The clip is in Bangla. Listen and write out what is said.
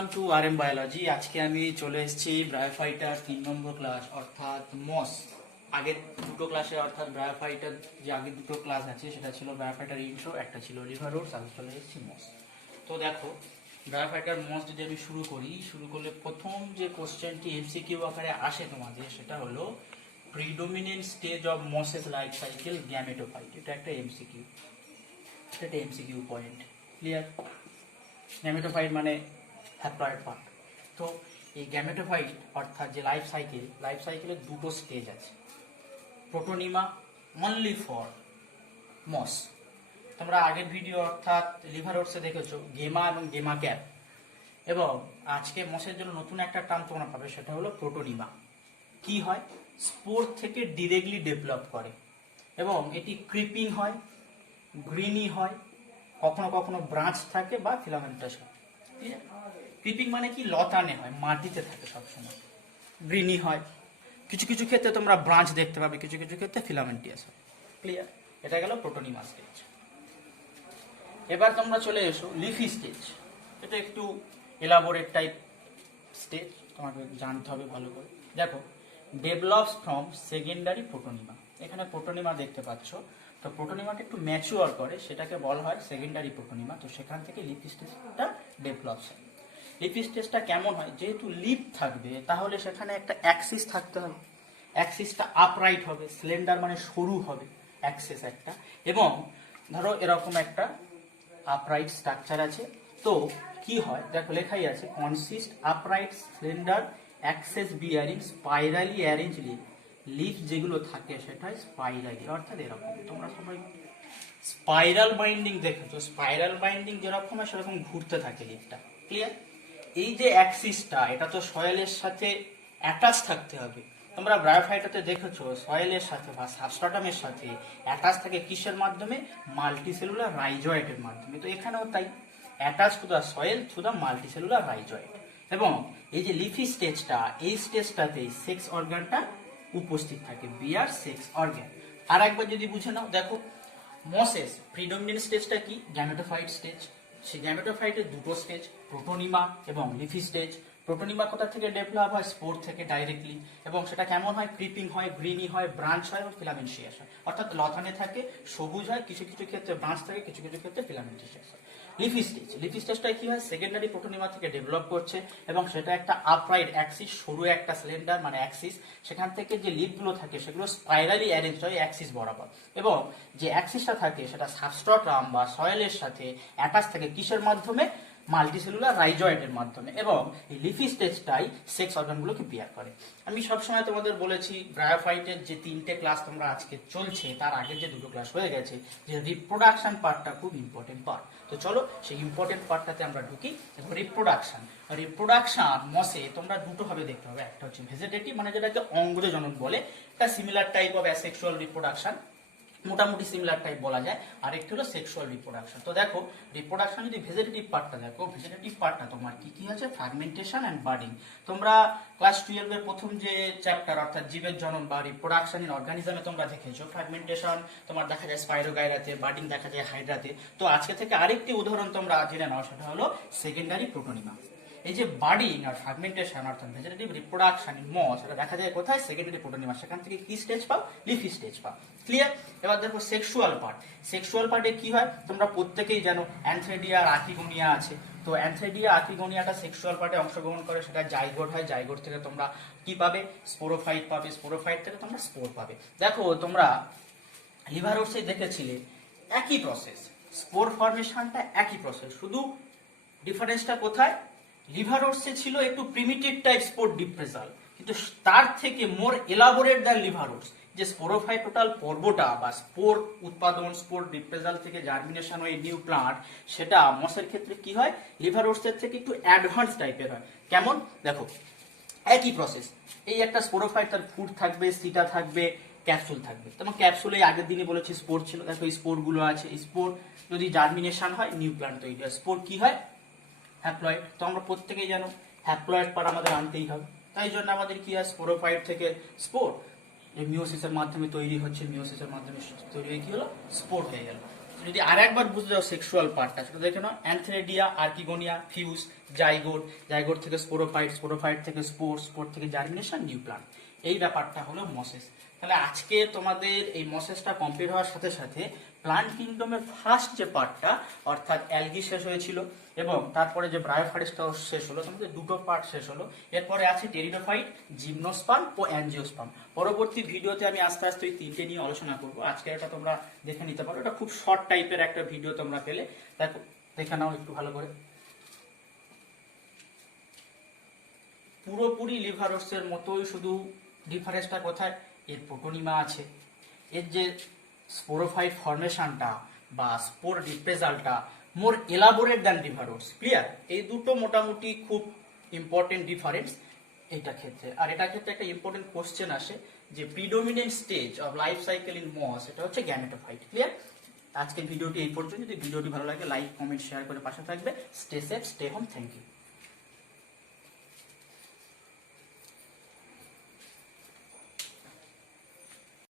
Welcome to RM biology. আজকে আমি চলে এসেছি ব্রায়োফাইটার 3 নম্বর ক্লাস অর্থাৎ মস। আগের দুটো ক্লাসে অর্থাৎ ব্রায়োফাইটার যে আগের দুটো ক্লাস আছে সেটা ছিল ব্রায়োফাইটার ইন্ট্রো, একটা ছিল লিভারওর্টস, আগে চলে এসেছি মস। তো দেখো ব্রায়োফাইটার মস যদি আমি শুরু করলে প্রথম যে কোশ্চেনটি MCQ আকারে আসে তোমাদের সেটা হলো predominant stage of mosses life cycle gametophyte. এটা একটা MCQ, এটা MCQ পয়েন্ট। ক্লিয়ার? গ্যামেটোফাইট মানে হ্যাপ্লয়েড পার্ট। তো এই গ্যামেটোফাইট অর্থাৎ যে লাইফ সাইকেলের দুটো স্টেজ আছে। প্রোটোনিমা অনলি ফর মস। তোমরা আগের ভিডিও অর্থাৎ লিভারওর্টসে দেখেছো গেমা এবং গেমা ক্যাপ, এবং আজকে মসের জন্য নতুন একটা টার্ম তোমরা পাবে, সেটা হলো প্রোটোনিমা। কি হয়? স্পোর থেকে ডিরেক্টলি ডেভেলপ করে এবং এটি ক্রিপিং হয়, গ্রিনি হয়, কখনো কখনো ব্রাঞ্চ থাকে বা ফিলামেন্টাস হয়। ক্রিপিং মানে কি? লতানে হয়, মাটিতে থাকে সবসময়। গ্রিনি হয়, কিছু কিছু ক্ষেত্রে তোমরা ব্রাঞ্চ দেখতে পাবে, কিছু কিছু ক্ষেত্রে ফিলামেন্টিয়াস হয়। ক্লিয়ার? এটা গেল প্রোটোনিমা স্টেজ। এবার তোমরা চলে এসো লিফি স্টেজ। এটা একটু এলাবোরেট টাইপ স্টেজ, তোমাকে জানতে হবে ভালো করে। দেখো, ডেভেলপস ফ্রম সেকেন্ডারি প্রোটোনিমা। এখানে প্রোটোনিমা দেখতে পাচ্ছ। তো প্রোটোনিমাটা একটু ম্যাচিওর করে, সেটাকে বলা হয় সেকেন্ডারি প্রোটোনিমা। তো সেখান থেকে লিফি স্টেজটা ডেভেলপস হয়। লিফি স্টেজটা কেমন হয়? যেহেতু লিফ থাকবে তাহলে সেখানে একটা অ্যাক্সিস থাকতে হবে। অ্যাক্সিসটা আপরাইট হবে, সিলিন্ডার মানে সরু হবে অ্যাক্সিস একটা, এবং ধরো এরকম একটা আপরাইট স্ট্রাকচার আছে। তো কি হয় দেখো, লেখাই আছে consist upright cylinder access bearing স্পাইরালি arrange leaf. Leaf যেগুলো থাকে সেটা স্পাইরালি, অর্থাৎ এরকম। তোমরা সবাই স্পাইরাল বাইন্ডিং দেখেছো, স্পাইরাল বাইন্ডিং যেরকম হয় সেরকম ঘুরতে থাকে লিফটা। ক্লিয়ার? এই যে অ্যাক্সিসটা, এটা তো সয়েলের সাথে অ্যাটাচ থাকতে হবে। তোমরা ব্রায়োফাইটাতে দেখেছো সয়েলের সাথে বা সাবস্ট্রাটামের সাথে অ্যাটাচ থাকে কিসের মাধ্যমে? মাল্টিসেলুলার রাইজয়েটের মাধ্যমে। তো এখানেও তাই, attach to the soil through the multicellular rhizoid. এবং এই যে লিফি স্টেজটা, এই স্টেজটাতে সেক্স অর্গানটা উপস্থিত থাকে, বিয়ার সেক্স অর্গান। আর একবার যদি বুঝে নাও, দেখো মসেস প্রিডমিনেন্ট স্টেজটা কি? Gametophyte stage. সেই গ্যামেটোফাইটের দুটো স্টেজ, প্রোটোনিমা এবং লিফি স্টেজ। প্রোটোনিমা কোথা থেকে ডেভেলপ হয়? স্পোর থেকে ডাইরেক্টলি। এবং সেটা কেমন হয়? ক্রিপিং হয়, গ্রিনি হয়, ব্রাঞ্চ হয় এবং ফিলামেন্টিয়াস হয়। অর্থাৎ লতানে থাকে, সবুজ হয়, কিছু কিছু ক্ষেত্রে ব্রাঞ্চ থাকে, কিছু কিছু ক্ষেত্রে ফিলামেন্টিয়াস হয়। লিফি স্টেজ, লিফি স্টেজটা কি হয়? সেকেন্ডারি প্রোটোনিমা থেকে ডেভেলপ করছে এবং সেটা একটা আপরাইট অ্যাক্সিস, সরু একটা সিলিন্ডার মানে অ্যাক্সিস। সেখান থেকে যে লিফগুলো থাকে সেগুলো স্পাইরালি অ্যারেঞ্জ হয় অ্যাক্সিস বরাবর, এবং যে অ্যাক্সিসটা থাকে সেটা সাবস্ট্রাটাম বা সয়েলের সাথে অ্যাটাচ থাকে কিসের মাধ্যমে? মাল্টিসেলুলার রাইজয়েটের মাধ্যমে। এবং এই লিফি স্টেজটাই সেক্স অর্গানগুলোকে বিয়ার করে। আমি সবসময় তোমাদের বলেছি ব্রায়োফাইটের যে 3টে ক্লাস তোমরা আজকে চলছে, তার আগের যে 2টো ক্লাস হয়ে গেছে, যে রিপ্রোডাকশন পার্টটা খুব ইম্পর্টেন্ট পার্ট। তো চলো সেই ইম্পর্টেন্ট পার্টটাতে আমরা ঢুকি। রিপ্রোডাকশন মসে তোমরা দুটো ভাবে দেখতে হবে। একটা হচ্ছে ভেজিটেটিভ, মানে যেটাকে অঙ্গজনন বলে, একটা similar type of asexual reproduction, মোটামুটি সিমিলার টাইপ বলা যায়। আর একটি হলো সেক্সুয়াল রিপ্রোডাকশন। তো দেখো রিপ্রোডাকশন যদি ভেজিটেটিভ পার্টটা দেখো, ভেজিটেটিভ পার্টটা তোমার কি কি আছে? Fragmentation and budding. তোমরা ক্লাস 12 এর প্রথম যে চ্যাপ্টার অর্থাৎ জীবের জনন বা রিপ্রোডাকশন ইন অর্গানিজমে তোমরা দেখেছো ফ্রাগমেন্টেশন তোমার দেখা যায় স্পাইরোগাইরাতে, বার্ডিং দেখা যায় হাইড্রাতে। তো আজকে থেকে আরেকটি উদাহরণ তোমরা জেনে নাও, সেটা হলো সেকেন্ডারি প্রোটোনিমা। এই যে বার্ডিং আর ফ্রাগমেন্টেশন অর্থাৎ ভেজিটেটিভ রিপ্রোডাকশন ইন মস, এটা দেখা যায় কোথায়? Secondary protonema. সেখান থেকে কি স্টেজ পাও? লিফি স্টেজ পাও। ক্লিয়ার? এবার দেখো সেক্সুয়াল পার্ট। সেক্সুয়াল পার্টে কি হয় তোমরা প্রত্যেকেই জানো, অ্যানথ্রেডিয়া আর আর্কিগোনিয়া আছে। তো অ্যানথ্রেডিয়া আর্কিগোনিয়াটা সেক্সুয়াল পার্টে অংশগ্রহণ করে, সেটা জাইগোট হয়। জাইগোট থেকে তোমরা কি পাবে? স্পোরোফাইট পাবে। স্পোরোফাইট থেকে তোমরা স্পোর পাবে। দেখো তোমরা লিভারওর্টসে দেখেছিলে একই প্রসেস, স্পোর ফর্মেশনটা একই প্রসেস, শুধু ডিফারেন্সটা কোথায়? লিভারওর্টসে ছিল একটু প্রিমিটিভ টাইপ স্পোর ডিপ্রেসাল, কিন্তু তার থেকে মোর এলাবোরেট দ্যান লিভারওর্টস। যে স্পোরোফাইটোটাল পর্বটা বা স্পোর উৎপাদন, স্পোর ডিপ্রেসাল থেকে জার্মিনেশন হয়ে নিউ প্লান্ট, সেটা মসের ক্ষেত্রে কি হয়? লিভারওর্টসের থেকে একটু অ্যাডভান্স টাইপের হয়। কেমন? দেখো একই প্রসেস। এই একটা স্পোরোফাইট, তার ফুড থাকবে, সিটা থাকবে, ক্যাপসুল থাকবে। তোমার ক্যাপসুলে আগের দিনে বলেছি স্পোর ছিল। দেখো এই স্পোর গুলো আছে। এই স্পোর যদি জার্মিনেশন হয় নিউ প্লান্ট তৈরি হয়। স্পোর কি হয়? হ্যাপ্লয়েড। তো আমরা প্রত্যেকেই জানো হ্যাপ্লয়েড পার্ট আমাদের আনতেই হবে। তাই জন্য আমাদের কি হয়? স্পোরোফাইট থেকে স্পোর মিওসিসের মাধ্যমে তৈরি হচ্ছে, মিওসিসের মাধ্যমে তৈরি হয়ে কি হলো? স্পোর হয়ে গেল। যদি আর একবার বুঝতে যাও সেক্সুয়াল পার্টটা, সেটা দেখে নাও antheridia, archegonia, fuse, zygote, zygote থেকে স্পোরোফাইট, স্পোরোফাইট থেকে স্পোর, স্পোর থেকে জার্মিনেশন, নিউ প্লান্ট। এই ব্যাপারটা হলো মসেস। তাহলে আজকে তোমাদের এই মসেসটা কমপ্লিট হওয়ার সাথে সাথে প্লান্ট কিংডমের ফার্স্ট যে পার্টটা অর্থাৎ অ্যালগি শেষ হয়েছিল এবং তারপরে যে ব্রায়োফাইটসটাও শেষ হলো, তোমাদের দুটো পার্ট শেষ হলো। এরপরে আছে টেরিডোফাইট, জিমনোস্পার্ম ও অ্যাঞ্জিওস্পার্ম। পরবর্তী ভিডিওতে আমি আস্তে আস্তে ওই তিনটে নিয়ে আলোচনা করবো। আজকে এটা তোমরা দেখে নিতে পারো, এটা খুব শর্ট টাইপের একটা ভিডিও তোমরা পেলে, দেখো দেখে নাও একটু ভালো করে। পুরোপুরি লিভারওটসের মতোই, শুধু ডিফারেন্সটা কোথায়, এর প্রোটোনিমা আছে, এর যে স্পোরোফাইট ফরমেশনটা বা স্পোর ডিসপেজালটা মোর এলাবোরেট দ্যান লিভারওটস। ক্লিয়ার? এই দুটো মোটামুটি খুব ইম্পর্টেন্ট ডিফারেন্স এইটা ক্ষেত্রে। আর এটার ক্ষেত্রে একটা ইম্পর্টেন্ট কোশ্চেন আসে যে predominant stage of life cycle in moss, এটা হচ্ছে গ্যামেটোফাইট। ক্লিয়ার? আজকের ভিডিওটি এই পর্যন্ত। যদি ভিডিওটি ভালো লাগে লাইক, কমেন্ট, শেয়ার করে পাশে থাকবে। Stay safe, stay home. Thank you.